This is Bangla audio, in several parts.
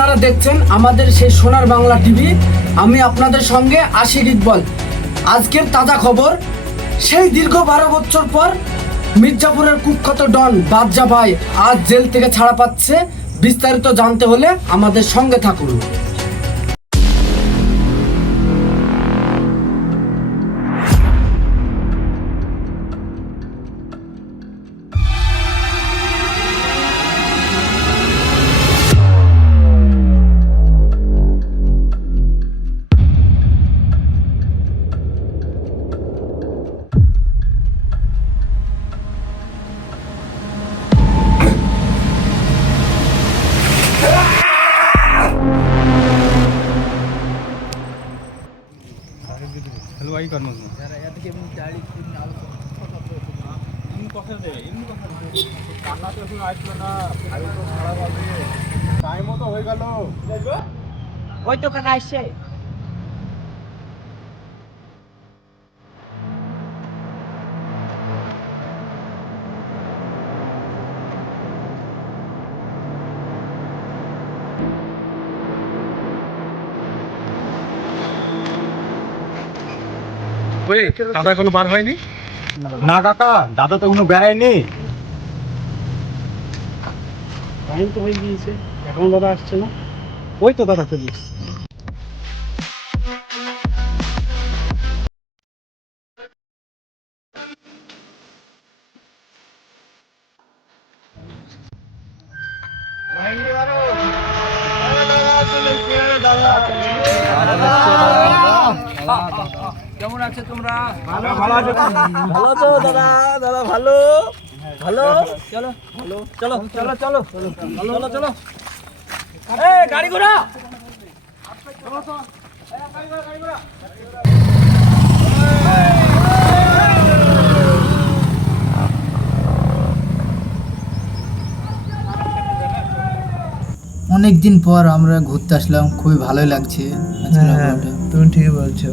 আপনারা দেখছেন আমাদের সেই সোনার বাংলা টিভি। আমি আপনাদের সঙ্গে আশিক ইকবাল। আজকের তাজা খবর, সেই দীর্ঘ 12 বছর পর মির্জাপুরের কুখ্যাত ডন বাদশা ভাই আজ জেল থেকে ছাড়া পাচ্ছে। বিস্তারিত জানতে হলে আমাদের সঙ্গে থাকুন। हलवाई करना টাইমও তো হয়ে গেল। ওই তো কাকা আসছে। ওই দাদা এখনো বার হয়নি? না কাকা, দাদা তো এখনো বেড়ায়নি। টাইম তো হয়ে গিয়েছে, এখনো দাদা আসছে না। ওই তো দাদা চলে এসেছে। কেমন আছো তোমরা? ভালো আছো? ভালো তো দাদা? দাদা ভালো ভালো। চলো ভালো, চলো চলো চলো চলো চলো। এই গাড়ি ঘোড়া। অনেকদিন পর আমরা ঘুরতে আসলাম, খুবই ভালোই লাগছে আজকের আবহাওয়াটা। তুমি ঠিকই বলছো।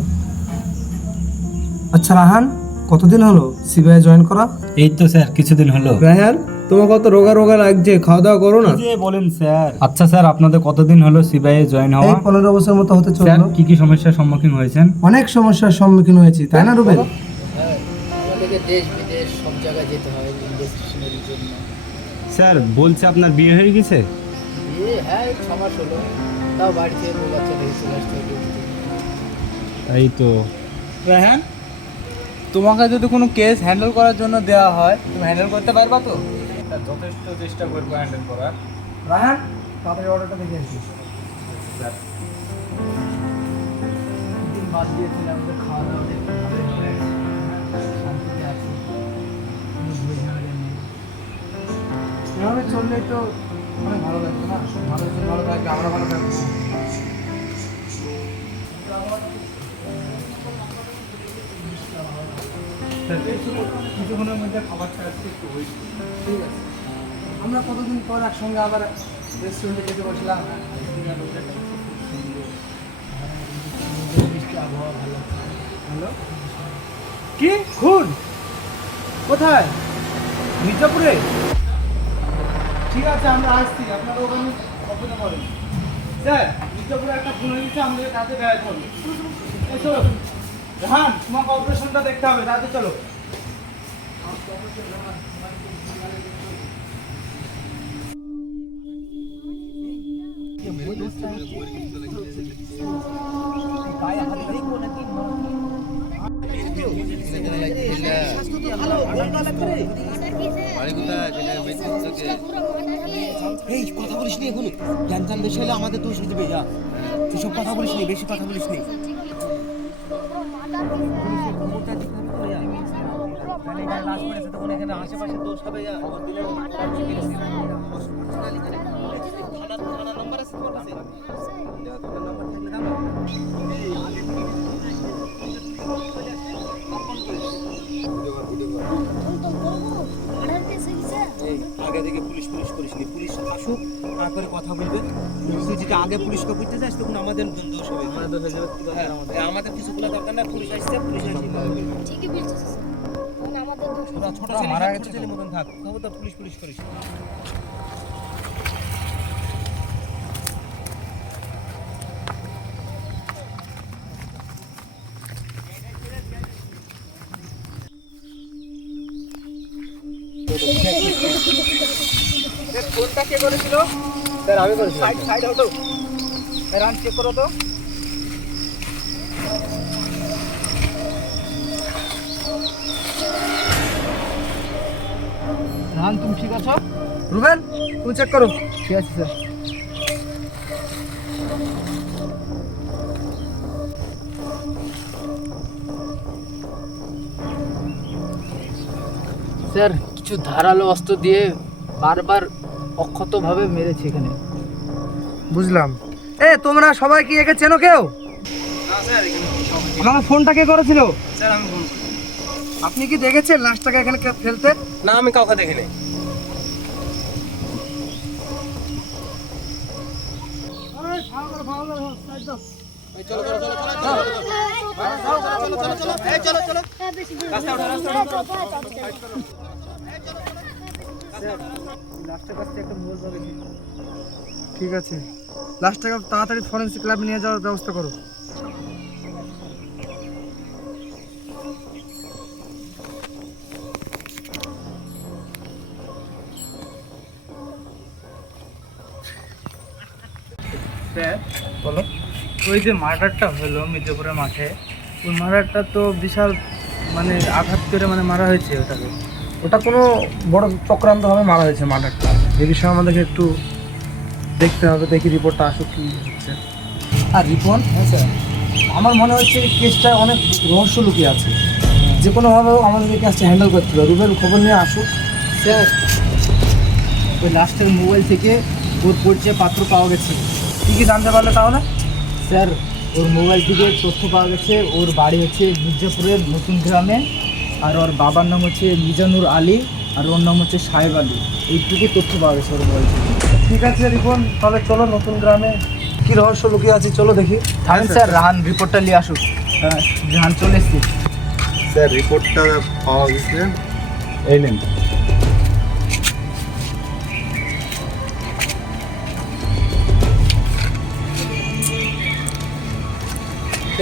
আচ্ছা রাহান, কতদিন হলো সিবিআই জয়েন করা? এই তো স্যার কিছুদিন হলো। রাহান, তোমার কত রোগা রোগা লাগছে, খাওয়া দাওয়া করো না। বলেন স্যার। আচ্ছা স্যার, আপনাদের কতদিন হলো সিবিআই জয়েন এই হওয়া? 15 বছর মতো হতে স্যার চললো। কি কি সমস্যার সম্মুখীন হয়েছেন? অনেক সমস্যার সম্মুখীন হয়েছি, তাই না রুবেল? আমাদেরকে দেশ বিদেশ সব জায়গায় যেতে হয় ইনভেস্টিগেশনের জন্য। স্যার বলছে আপনার বিয়ে হয়ে গেছে? হ্যাঁ, এই 6 মাস হলো, তাও বাড়িতে বউ বাচ্চা রেখে চলে আসতে হয়। এই তো। রাহান, তোমাকে যদি কোনো কেস হ্যান্ডেল করার জন্য দেওয়া হয়, তুমি হ্যান্ডেল করতে পারবা তো? যথেষ্ট চেষ্টা করবো হ্যান্ডেল করার। রাহান, তাড়াতাড়ি অর্ডারটা দেখে আসিস। দিন বাদ দিয়েছিলাম, আমাদের খাওয়া দাওয়া দেখতে ভালোই হবে, শান্তিতে আছি, কোনো ভুল ঝামেলা নেই। এভাবে চললেই তো অনেক ভালো লাগবে না? ভালো ভালো থাকবে, আমরা ভালো থাকবো। কিছুক্ষণের মধ্যে খাবারটা আসছে, একটু ওয়েট ঠিক আছে, আমরা কতদিন পর একসঙ্গে আবার রেস্টুরেন্টে যেতে বসলাম। আবহাওয়া ভালো। হ্যালো, কি খুন? কোথায়? মির্জাপুরে? ঠিক আছে, আমরা আসছি, আপনারা ওখানে অপেক্ষা করেন। স্যার, মির্জাপুরে একটা খুন হয়েছে, আমাদের কাছে বেড়াতে হবে। এই চলো রাহান, তোমাকে অপারেশনটা দেখতে হবে, তাতে চলো। এই কথা বলিস নি এখন, জ্ঞান জ্ঞান বেশি হলে আমাদের দোষ হয়ে যাবে। যা তুই কথা বলিস নি, বেশি কথা বলিস নি। আশেপাশে দোষ হবে। নাম্বার আছে তোমার কাছে? নাম্বার থাকলে দাও। আগে থেকে পুলিশ পুলিশ করিস নি, পুলিশ আসুক তারপরে কথা বলবে। তুই যদি আগে পুলিশকে বুঝতে যাস তখন আমাদের দোষ হবে। হ্যাঁ, আমাদের কিছু বলা দরকার না, পুলিশ আসছে, পুলিশ আসছে ঠিকই বলছিস, মানে আমাদের দোষ। ছোট ছেলে মতন থাক, খবরদার পুলিশ পুলিশ করিস। ফোনটা কে করেছিল? স্যার আমি করেছি। সাইড হটো। রান চেক করো তো। রান তুমি ঠিক আছো? রুবেল তুমি চেক করো। ঠিক আছে স্যার। স্যার কিছু ধারালো অস্ত্র দিয়ে বারবার অক্ষতভাবে মেরেছে এখানে। বুঝলাম। তোমরা সবাই কি একে চেনো কেউ? আমার ফোনটা কে করেছিল? স্যার আমি ফোন। আপনি কি দেখেছেন লাশটাকে এখানে ফেলতে? না আমি কাউকে দেখিনি। ঠিক আছে, লাশটাকে তাড়াতাড়ি ফরেন্সিক ল্যাবে নিয়ে যাওয়ার ব্যবস্থা করো। স্যার বলো। ওই যে মার্ডারটা হলো মির্জাপুরের মাঠে, ওই মার্ডারটা তো বিশাল মানে আঘাত করে মানে মারা হয়েছে ওটাকে। ওটা কোনো বড় চক্রান্তভাবে মারা হয়েছে মার্ডারটা। এই বিষয়ে আমাদেরকে একটু দেখতে হবে, দেখি রিপোর্টটা আসুক কি হচ্ছে। আর রিপন, হ্যাঁ স্যার, আমার মনে হচ্ছে এই কেসটা অনেক রহস্য লুকিয়ে আছে। যে কোনোভাবেও আমাদের এই কেসটা হ্যান্ডেল করতে হবে। রুবেল খবর নিয়ে আসুক। স্যার ওই লাস্টের মোবাইল থেকে ওর পরিচয় পাত্র পাওয়া গেছে। কী কী জানতে পারলে তাহলে? স্যার ওর মোবাইল থেকে তথ্য পাওয়া গেছে ওর বাড়ি হচ্ছে মির্জাপুরের নতুন গ্রামে, আর ওর বাবার নাম হচ্ছে মিজানুর আলী, আর ওর নাম হচ্ছে সাহেব আলী। এইটুকু তথ্য পাওয়া গেছে ওর মোবাইল থেকে। ঠিক আছে রিপন, তাহলে চলো নতুন গ্রামে কি রহস্য লুকিয়ে আছে চলো দেখি। থামেন স্যার, রাহান রিপোর্টটা নিয়ে আসুক। রাহান চলে এসছি। স্যার রিপোর্টটা পাওয়া গেছে, এই নেন।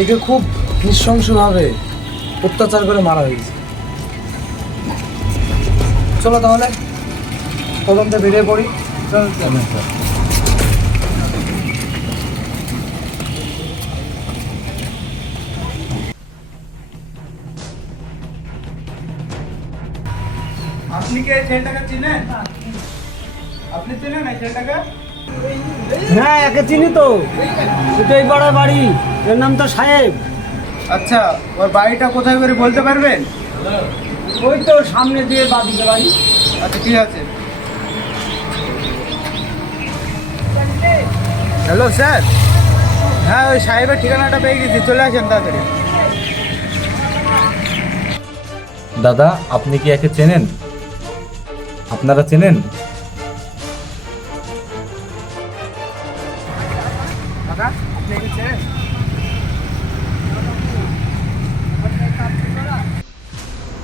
একে খুব নৃশংসভাবে অত্যাচার করে মারা হয়েছে। চলো তাহলে তদন্তে বেরিয়ে পড়ি। চলো স্যার। আপনি কি এই ছেলেটাকে চিনেন? আপনি চিনেন এই ছেলেটাকে? হ্যাঁ, একে চিনি তো। সেটাই পাড়ার বাড়ি, এর নাম তো সাহেব। আচ্ছা, ওর বাড়িটা কোথায় করে বলতে পারবেন? ওই তো সামনে দিয়ে বাদিকে বাড়ি। আচ্ছা ঠিক আছে। হ্যালো স্যার, হ্যাঁ ওই সাহেবের ঠিকানাটা পেয়ে গেছি, চলে আসেন তাড়াতাড়ি। দাদা আপনি কি একে চেনেন? আপনারা চেনেন? দাদা আপনি একে চেনেন?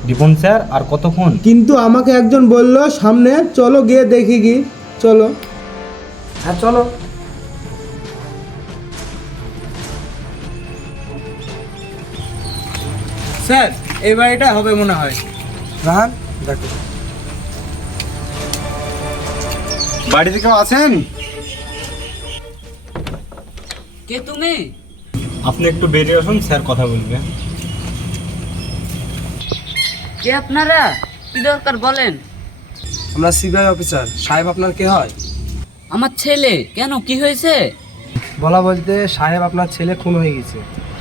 রিপন স্যার আর কতক্ষণ? কিন্তু আমাকে একজন বলল সামনে চলো গিয়ে দেখি কি। চলো। হ্যাঁ চলো। স্যার এই বাড়িটা হবে মনে হয়। রাহান দেখো। বাড়িতে কেউ আছেন? কে তুমি? আপনি একটু বেরিয়ে আসুন, স্যার কথা বলবে। কে আপনারা? কি দরকার বলেন? আমরা সিবিআই অফিসার। সাহেব আপনার কে হয়? আমার ছেলে। কেন, কি হয়েছে? বলা বলতে সাহেব আপনার ছেলে খুন হয়ে গেছে।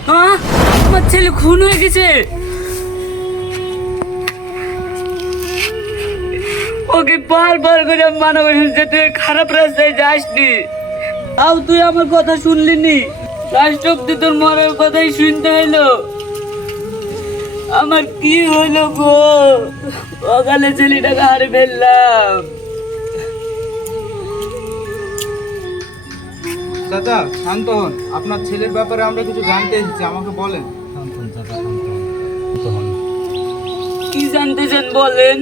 হ্যাঁ, আমার ছেলে খুন হয়ে গেছে। ওকে বারবার করে মানা করেছি যে তুই খারাপ রাস্তায় যাসনি, তাও তুই আমার কথা শুনলি নি। লাস্ট অব্দি তোর মরার কথাই শুনতে হইলো। আমার কি হইলো গো, সকালে ছেলেটাকে হারে ফেললাম। দাদা শান্ত হন, আপনার ছেলের ব্যাপারে আমরা কিছু জানতে এসেছি, আমাকে বলেন। কি জানতে চান বলেন।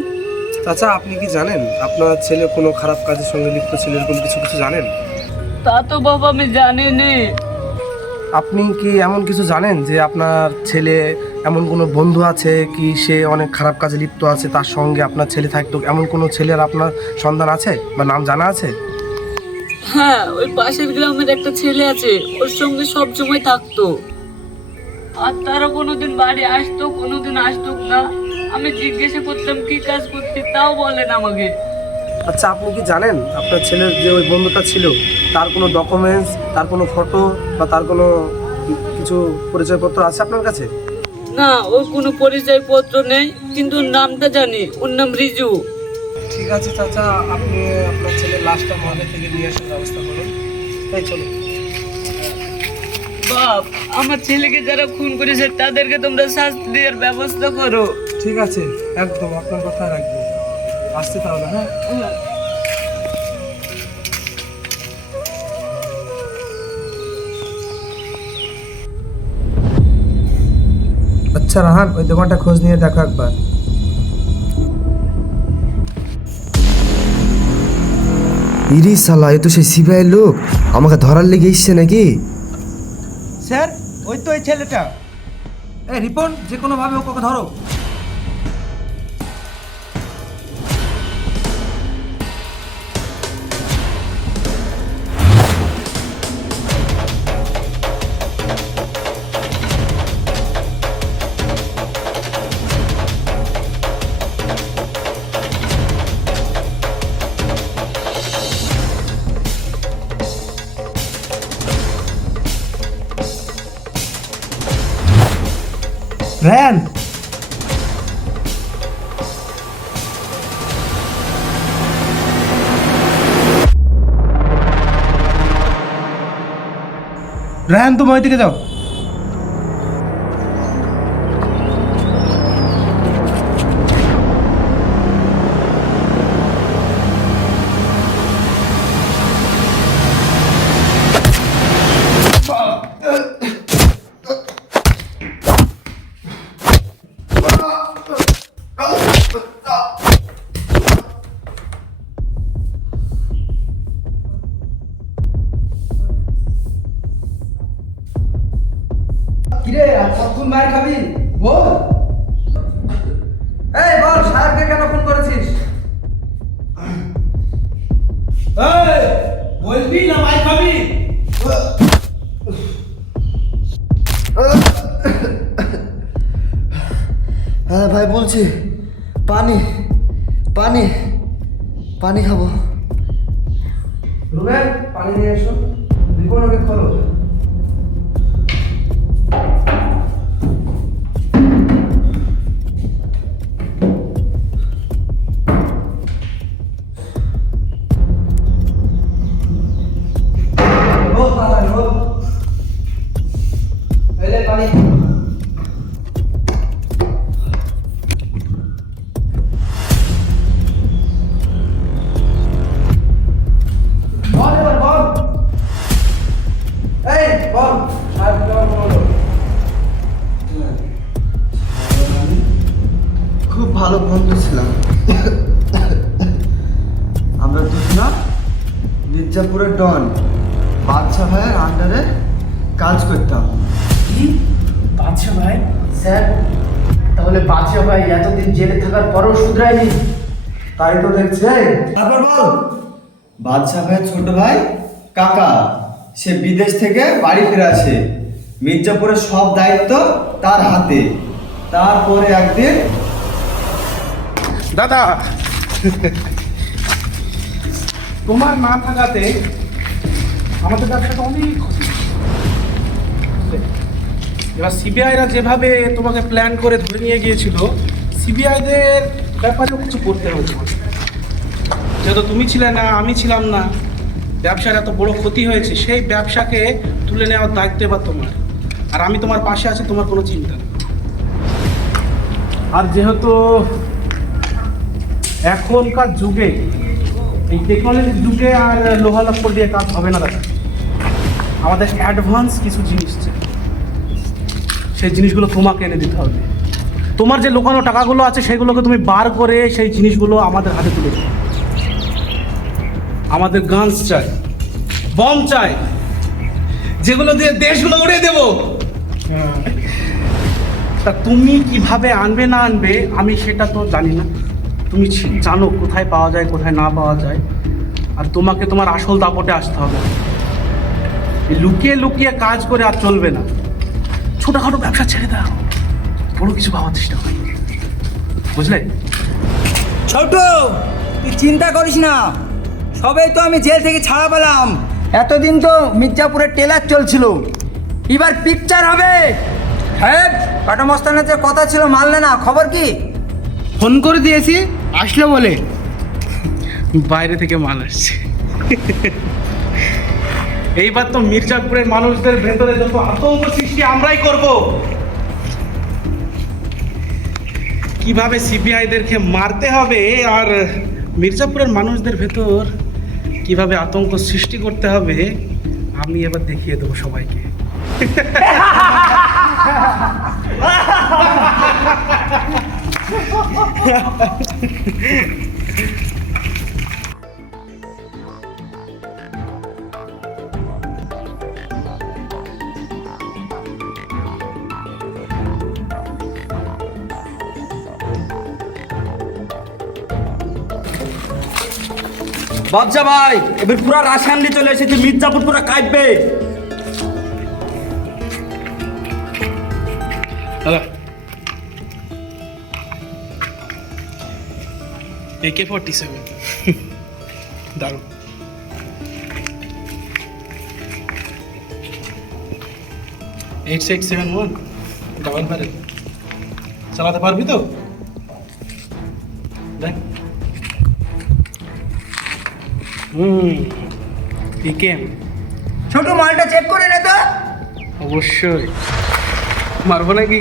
চাচা আপনি কি জানেন আপনার ছেলে কোনো খারাপ কাজের সঙ্গে লিপ্ত ছিল, এরকম কিছু কিছু জানেন? তা তো বাবা আমি জানিনি। আপনি কি এমন কিছু জানেন যে আপনার ছেলে এমন কোনো বন্ধু আছে কি সে অনেক খারাপ কাজে লিপ্ত আছে, তার সঙ্গে আপনার ছেলে থাকতো, এমন কোনো ছেলের আপনার সন্ধান আছে বা নাম জানা আছে? হ্যাঁ, ওই পাশের গ্রামের একটা ছেলে আছে, ওর সঙ্গে সব সময় থাকতো। আর তারা কোনোদিন বাড়ি আসতো, কোনোদিন আসতো না। আমি জিজ্ঞাসা করতাম কি কাজ করতে, তাও বলেন আমাকে। আচ্ছা, আপনি কি জানেন আপনার ছেলের যে ওই বন্ধুটা ছিল তার কোনো ডকুমেন্টস, তার কোনো ফটো বা তার কোনো কিছু পরিচয়পত্র আছে আপনার কাছে? না, ওর কোনো পরিচয়পত্র নেই, কিন্তু ওর নামটা জানি, ওর নাম রিজু। ঠিক আছে চাচা, আপনি আপনার ছেলের লাশটা মহলে থেকে নিয়ে আসার ব্যবস্থা করুন। তাই চলো। বাপ, আমার ছেলেকে যারা খুন করেছে তাদেরকে তোমরা শাস্তি দেওয়ার ব্যবস্থা করো। ঠিক আছে, একদম আপনার কথা রাখবো। আসতে তাহলে, হ্যাঁ। আচ্ছা রাহান, ওই দোকানটা খোঁজ নিয়ে দেখো একবার। ইরি শালা, এ তো সেই সিবিআই লোক, আমাকে ধরার লেগে এসছে নাকি? স্যার, ওই তো এই ছেলেটা। এই রিপন, যে কোনো ভাবে ওকে ধরো। রেন, রেন, তুমি ওইদিকে যাও। কিরে, আর কতক্ষণ মার খাবি বল? এই বল, সাহেবকে কেন ফোন করেছিস? এই বলবি না মার খাবি? হ্যাঁ ভাই, বলছি পানি পানি পানি খাবো। রুবেল, পানি নিয়ে এসো। রিপনকে খোলো। পানি বল, এবার বল। এই বল, সাহেব কেমন হলো? খুব ভালো বন্ধু ছিলাম আমরা দুজনা। মির্জাপুরের ডন বাদশা ভাইয়ের আন্ডারে কাজ করতাম। কি বাদশা ভাই? স্যার, তাহলে বাদশা ভাই এতদিন জেলে থাকার পরও শুধরায়নি? তাই তো দেখছে। তারপর বল, বাদশা ভাইয়ের ছোট ভাই কাকা সে বিদেশ থেকে বাড়ি ফিরে আসে, মির্জাপুরের সব দায়িত্ব তার হাতে। তারপরে একদিন দাদা, তোমার না থাকাতে আমাদের ব্যবসাটা অনেক ক্ষতি। এবার সিবিআইরা যেভাবে তোমাকে প্ল্যান করে ধরে নিয়ে গিয়েছিল, সিবিআইদের ব্যাপারেও কিছু করতে হবে তোমাকে। যেহেতু তুমি ছিলে না, আমি ছিলাম না, ব্যবসার এত বড় ক্ষতি হয়েছে, সেই ব্যবসাকে তুলে নেওয়ার দায়িত্ব এবার তোমার। আর আমি তোমার পাশে আছি, তোমার কোনো চিন্তা নেই। আর যেহেতু এখনকার যুগে, এই টেকনোলজির যুগে আর লোহা লক্কর দিয়ে কাজ হবে না দাদা। আমাদের অ্যাডভান্স কিছু জিনিস চাই, সেই জিনিসগুলো তোমাকে এনে দিতে হবে। তোমার যে লুকানো টাকাগুলো আছে সেগুলোকে তুমি বার করে সেই জিনিসগুলো আমাদের হাতে তুলে দাও। আমাদের গানস চাই, বম চাই, যেগুলো দিয়ে দেশগুলো উড়িয়ে দেবো। তা তুমি কিভাবে আনবে না আনবে আমি সেটা তো জানি না। তুমি জানো কোথায় পাওয়া যায় কোথায় না পাওয়া যায়, আর তোমাকে তোমার আসল দাপটে আসতে হবে। এই লুকিয়ে লুকিয়ে কাজ করে আর চলবে না। ছোটখাটো ব্যবসা ছেড়ে দাও, বড় কিছু পাওয়ার চেষ্টা করো, বুঝলে? ছোট, তুই চিন্তা করিস না, সবেই তো আমি জেল থেকে ছাড়া পেলাম। এতদিন তো মির্জাপুরের টেলার চলছিল, এবার পিকচার হবে। হ্যাঁ, কাটা মস্তানের যে কথা ছিল মানলে না, খবর কি? ফোন করে দিয়েছি, আসলো বলে। বাইরে থেকে মাল আসছে। এইবার তো মির্জাপুরের মানুষদের ভেতরে যত আতঙ্ক সৃষ্টি আমরাই করব। কিভাবে সিবিআইদেরকে মারতে হবে আর মির্জাপুরের মানুষদের ভেতর কিভাবে আতঙ্ক সৃষ্টি করতে হবে আমি এবার দেখিয়ে দেবো সবাইকে। বাদশা ভাই, এবার পুরা রাসায়নিক চলে এসেছে, মির্জাপুর পুরা কাঁপবে। দাদা, AK-47 দারুণ। $8671 ডাবল ব্যারেল চালাতে পারবি তো? দেখ। পিকেম ছোট, মালটা চেক করে নে তো। অবশ্যই মারবো নাকি?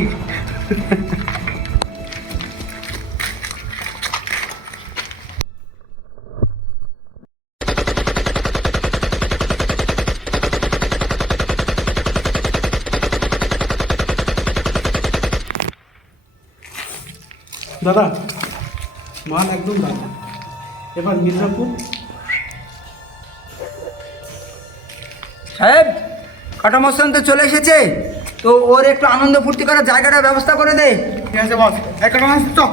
দাদা, মাল একদম দাদা। এবার মির্জাপুর। সাহেব, কাটা মস্তান তো চলে এসেছে, তো ওর একটু আনন্দ ফুর্তি করার জায়গাটার ব্যবস্থা করে দে। ঠিক আছে বস, একটা মাস তো।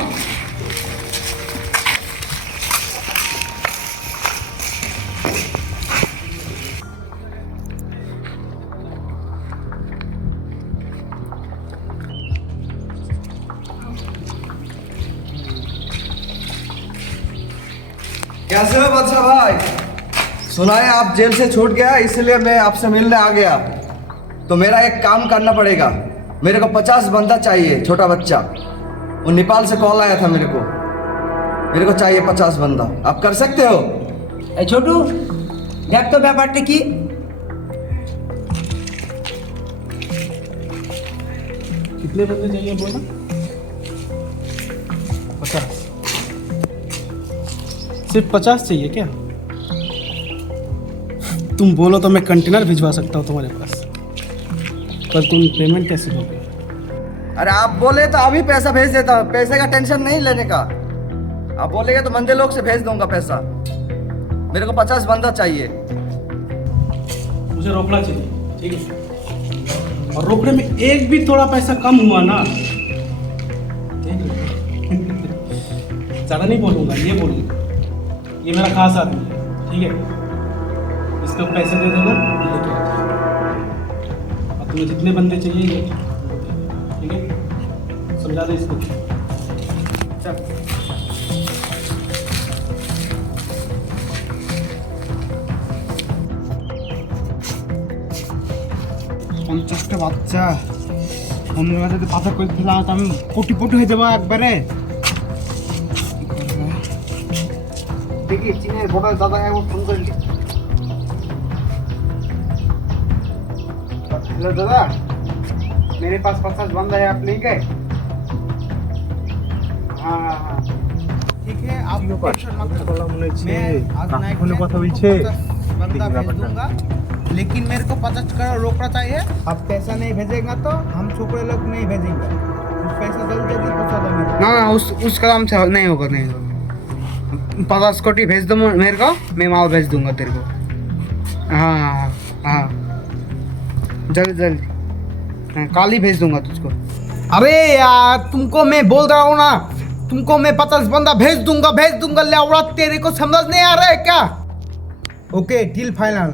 कैसे हो बादशाह भाई? सुना है आप जेल से छूट गया, इसलिए मैं आपसे मिलने आ गया। तो मेरा एक काम करना पड़ेगा, मेरे को 50 बंदा चाहिए, छोटा बच्चा। वो नेपाल से कॉल आया था मेरे को चाहिए 50 बंदा। आप कर सकते हो? এই ছোটু, দেখ তো ব্যাপারটা কি। कितने बंदे चाहिए बोला? 50। सिर्फ 50 चाहिए क्या? तुम बोलो तो मैं कंटेनर भिजवा सकता हूँ तुम्हारे पास, पर तुम पेमेंट कैसे दोगे? अरे आप बोले तो अभी पैसा भेज देता हूँ, पैसे का टेंशन नहीं लेने का। आप बोलेंगे तो मंदिर लोग से भेज दूंगा पैसा। मेरे को 50 बंदा चाहिए। मुझे रोकना चाहिए, ठीक है? और रोकने में एक भी थोड़ा पैसा कम हुआ ना, ज़्यादा नहीं बोलूँगा, ये बोलूँगा ये मेरा खास आदमी है, ठीक है? इसको पैसे दे देना, ये लेके आ जाओ। और तुम्हें जितने बंदे चाहिए ये, ठीक है? समझा दे इसको। चल। পঞ্চাশটা বাচ্চা অন্য যদি পাচার করে দিলাম তো আমি কোটি হয়ে যাবো একবারে। দেখি চীনের ভোটার দাদা একবার ফোন করে। हेलो दादा, मेरे पास 50 बंदा है, आप लेंगे? हाँ हाँ हाँ, ठीक है, आप टेंशन मत करो। मैं आज नाइट में बंदा भेज दूंगा, लेकिन मेरे को 50 करोड़ रोकड़ा चाहिए। आप पैसा नहीं भेजेगा तो हम छोकरे लोग नहीं भेजेंगे। पैसा जल्दी जल्दी पहुँचा दो मेरे को। ना उस काम से नहीं होगा, नहीं होगा। 50 कोटी भेज दो मेरे को, मैं माल भेज दूंगा तेरे को। हाँ हाँ हाँ, जल्दी जल्दी, हाँ, कल ही भेज दूंगा तुझको। अरे यार तुमको मैं बोल रहा हूँ ना, तुमको मैं 50 बंदा भेज दूंगा लेवड़ा, तेरे को समझ नहीं आ रहा है क्या? Okay deal final.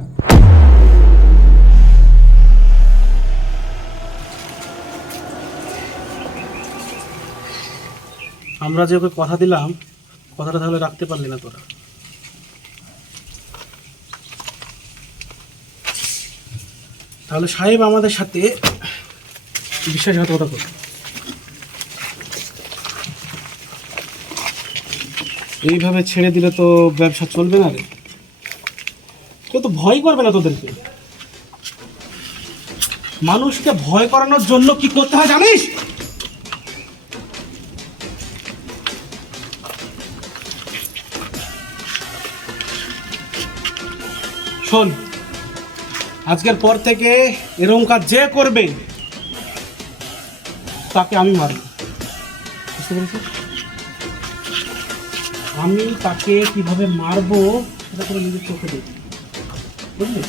আমরা যে ওকে কথা দিলাম, কথাটা তাহলে রাখতে পারলি না তোরা। তাহলে সাহেব আমাদের সাথে বিশ্বাসঘাতকতা করবে। এইভাবে ছেড়ে দিলে তো ব্যবসা চলবে না রে। কেউ তো ভয় করবে না তোদেরকে। মানুষকে ভয় করানোর জন্য কি করতে হয় জানিস? শোন, আজকের পর থেকে এরকম কাজ যে করবে তাকে আমি মারব, বুঝতে পেরেছিস? আমি তাকে কিভাবে মারবো সেটা করে নিজের চোখে দেখি, বুঝলি?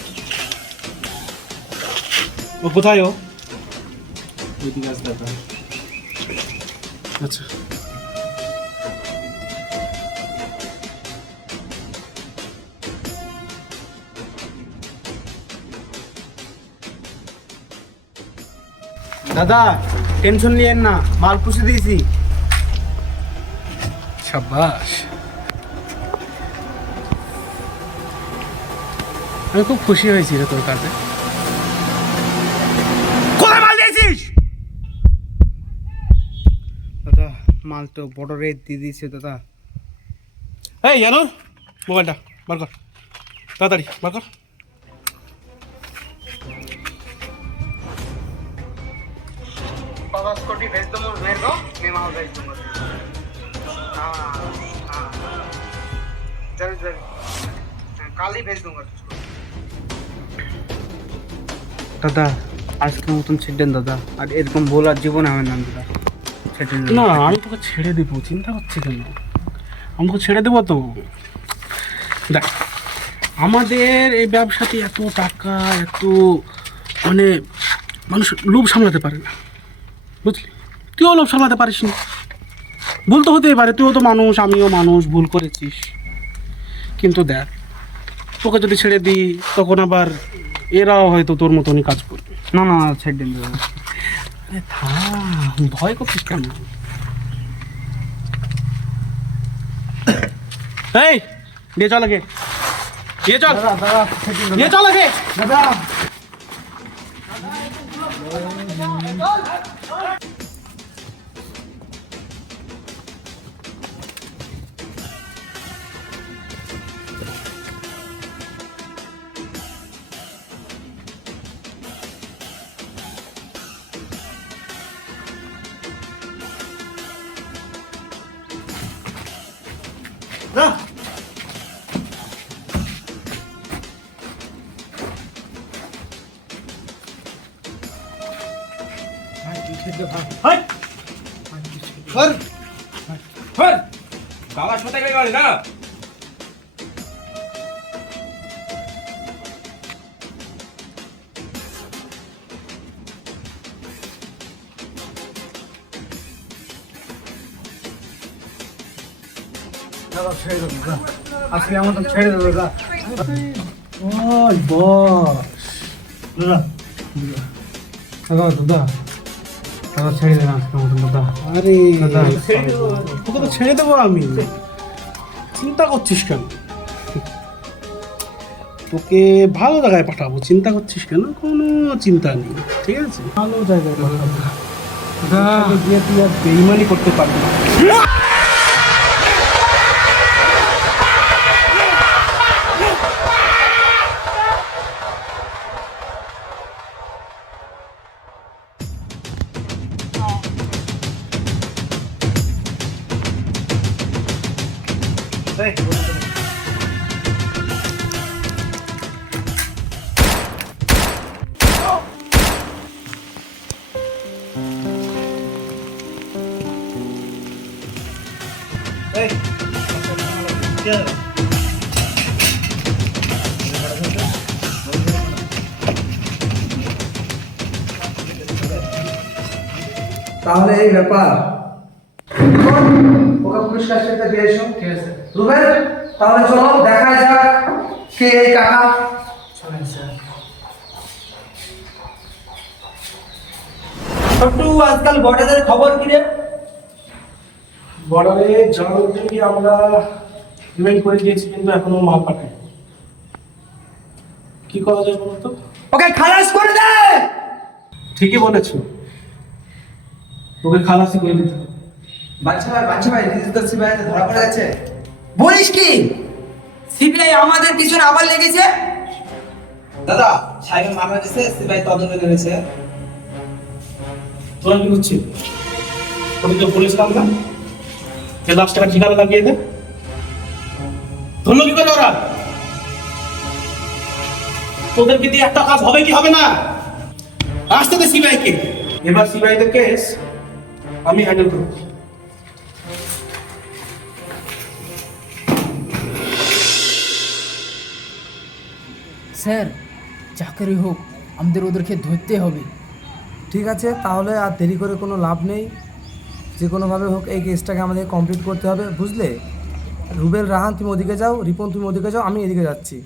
ও কোথায়? ও এদিকে আসতে হবে। আচ্ছা दादा टेंशन लिए ना, माल पुষে দিয়েছি। শাবাশ, আমি খুব খুশি হয়েছি রে তোর কাছে। কোথায় মাল দিয়েছিস? দাদা মাল তো বড় রেট দিয়ে দিয়েছে দাদা। এই জানো, মোবাইলটা বার কর, তাড়াতাড়ি বার কর। 50 कोटी भेज दो मेरे को, मैं माल भेज दूंगा। हाँ हाँ जरूर जरूर, कल ही भेज दूंगा तुझको। দাদা আজকের মতন ছেড়েন দাদা, আর এরকম বলার জীবনে হবে না দাদা, ছেড়েন না আমি তোকে ছেড়ে দেবো, চিন্তা করছি কেন? আমি তোকে ছেড়ে দেবো তো। দেখ, আমাদের এই ব্যবসাতে এত টাকা, এত মানে মানুষ লোভ সামলাতে পারে না, বুঝলি? তুইও লোভ সামলাতে পারিস না। ভুল তো হতেই পারে, তুইও তো মানুষ, আমিও মানুষ, ভুল করেছিস। কিন্তু দেখ, তোকে যদি ছেড়ে দিই তখন আবার এরাও হয়তো তোর মতনই কাজ করবে। না না ছেড়েন দাদা। আরে থাম, ভয় করছিস কেন? এই নিয়ে চল আগে, নিয়ে চল, দাদা ছেড়েন নিয়ে চল আগে। দাদা। বাবা কোথায় গেলে না? দাদা ছেড়ে দাও দাদা, আজকে আমার তো ছেড়ে দাও দাদা। ওই বস, দাদা দাদা দাদা দাদা ছেড়ে দেন আজকে আমার দাদা। আরে দাদা, তোকে তো ছেড়ে দেবো আমি, চিন্তা করছিস কেন? তোকে ভালো জায়গায় পাঠাবো, চিন্তা করছিস কেন? কোনো চিন্তা নেই, ঠিক আছে? ভালো জায়গায় পাঠাবো, দাদা গিয়ে তুই আর বেইমানি করতে পারবি না। তাহলে এই ব্যাপার, ওকে পুলিশ কাস্টডিতে দিয়ে এসো। ঠিক আছে রুবেল, তাহলে চলো দেখা যাক কে এই কাকা। চলেন স্যার। ছোট্টু, আজকাল বর্ডারের খবর কি রে? বর্ডারে জনগণকে আমরা ইমেল করে দিয়েছি, কিন্তু এখনো মাল পাঠায়। কি করা যায় বলতো? ওকে খালাস করে দে। ঠিকই বলেছো, ওকে খালাসি করে দিতে হবে। বাচ্চা ভাই দিদি তো সিবিআইতে ধরা পড়ে গেছে। বলিস কি? সিবিআই আমাদের পিছনে আবার লেগেছে? দাদা সাইকেল মারা গেছে, সিবিআই তদন্ত করেছে। তোরা কি হচ্ছে? ওদিকে পুলিশ নাম না, এ লাখ টাকা ঠিকানা লাগিয়ে দে। ধরলো কি করে ওরা? তোদেরকে দিয়ে একটা কাজ হবে কি হবে না? আসতে দে সিবিআই কে। এবার সিবিআই দের কেস আমি হ্যান্ডেল করব। স্যার যা করে হোক আমাদের ওদেরকে ধরতে হবে। ঠিক আছে, তাহলে আর দেরি করে কোনো লাভ নেই। যে কোনোভাবে হোক এই কেসটাকে আমাদের কমপ্লিট করতে হবে, বুঝলে? রুবেল, রাহান তুমি ওদিকে যাও, রিপন তুমি ওদিকে যাও, আমি এদিকে যাচ্ছি।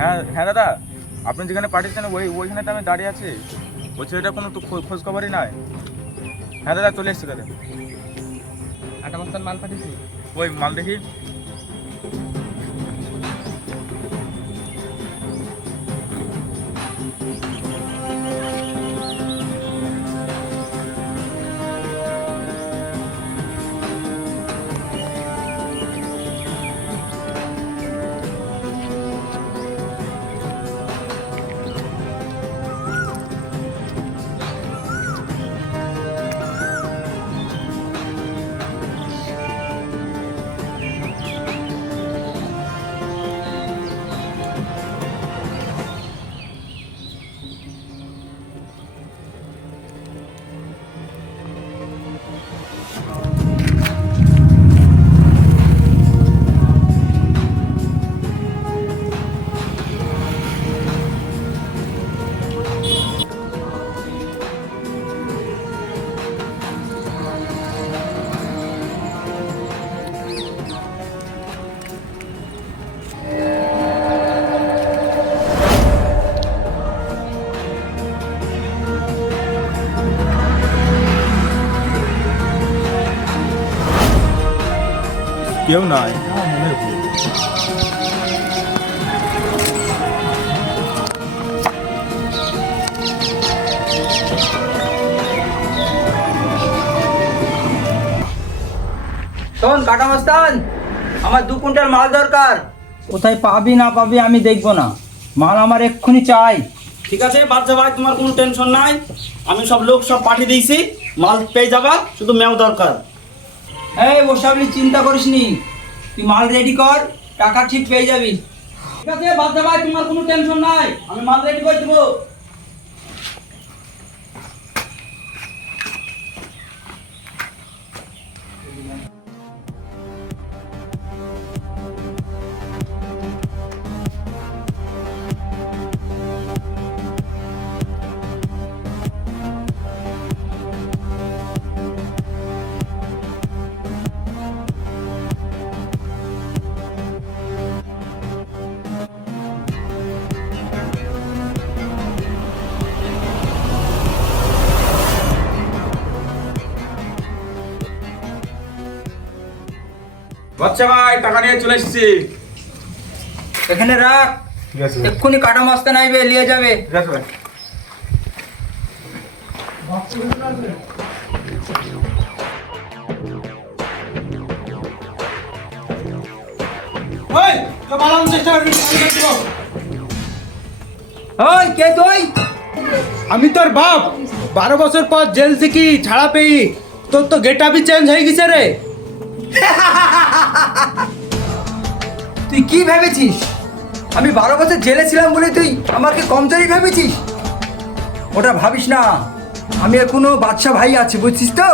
হ্যাঁ হ্যাঁ দাদা, আপনি যেখানে পাঠিয়েছেন ওইখানে তো আমি দাঁড়িয়ে আছি। ওই ছেলেটার কোনো তো খোঁজ খবরই নাই। হ্যাঁ দাদা, চলে এসছি দাদা। একটা বস্তার মাল পাঠিয়েছি, ওই মাল দেখি। কেউ নাই, মনের ভুল। শোন কাটা মস্তান, আমার 2 কুইন্টাল মাল দরকার। কোথায় পাবি না পাবি আমি দেখবো না, মাল আমার এক্ষুনি চাই। ঠিক আছে বাচ্চা ভাই, তোমার কোনো টেনশন নাই। আমি সব পাঠিয়ে দিয়েছি, মাল পেয়ে যাবা, শুধু মেও দরকার। এই ওসব নিয়ে চিন্তা করিস নি, তুই মাল রেডি কর, টাকা ঠিক পেয়ে যাবি। ঠিক আছে বাচ্চা ভাই, তোমার কোনো টেনশন নাই, আমি মাল রেডি করে দেবো। বাচ্চা ভাই, টাকা নিয়ে চলে এসেছি। এখানে রাখ, ঠিক আছে এক্ষুনি কাটা মস্তান আইবে, নিয়ে যাবে। ঠিক আছে ভাই। ওই তো পালানোর চেষ্টা করবি, আমি দেখবো। ওই কে তুই? আমি তোর বাপ, 12 বছর পর জেল থেকে ছাড়া পেয়ে তোর তো গেট আপই চেঞ্জ হয়ে গেছে রে। তুই কি ভেবেছিস আমি 12 বছর জেলে ছিলাম বলে তুই আমাকে কমজোরি ভেবেছিস? ওটা ভাবিস না, আমি এখনো বাদশা ভাই আছি, বুঝছিস তো?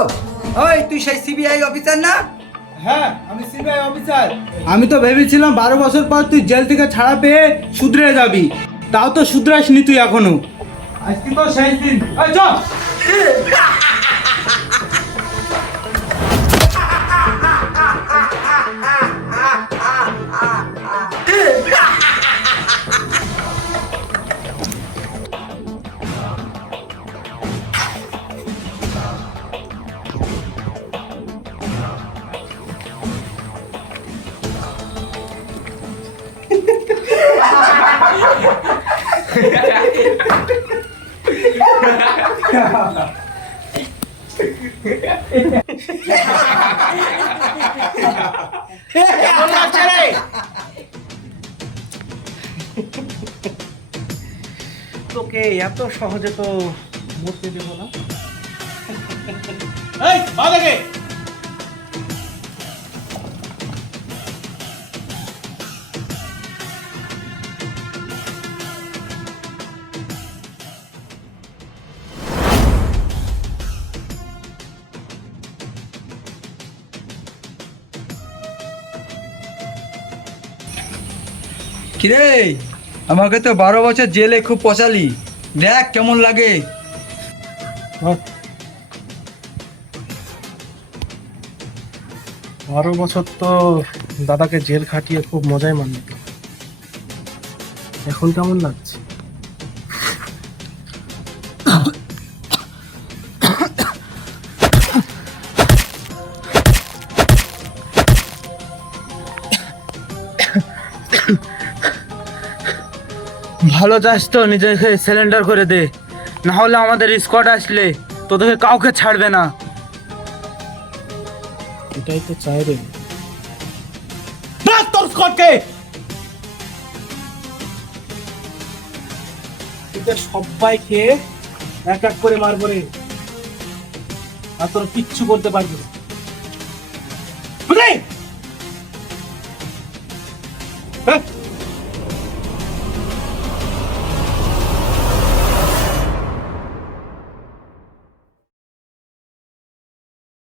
ওই তুই সেই সিবিআই অফিসার না? হ্যাঁ আমি সিবিআই অফিসার। আমি তো ভেবেছিলাম 12 বছর পর তুই জেল থেকে ছাড়া পেয়ে শুধরে যাবি, তাও তো শুধরাসনি তুই এখনো। আজকে তো শেষ দিন, এই চল। তোকে এত সহজে তো মরতে দেবো না। এই বাবাকে কিরে, আমাকে তো 12 বছর জেলে খুব পচালি, দেখ কেমন লাগে। 12 বছর তো দাদাকে জেল খাটিয়ে খুব মজাই মানল, এখন কেমন লাগছে? ভালো চাস তো নিজেকে সিলিন্ডার করে দে, না হলে আমাদের স্কোয়াড আসলে তোদেরকে কাউকে ছাড়বে না। এটাই তো চাই রে। তোর স্কোয়াডকে সবাইকে এক এক করে মারবো রে, আর তোর কিচ্ছু করতে পারবি না, বুঝলি?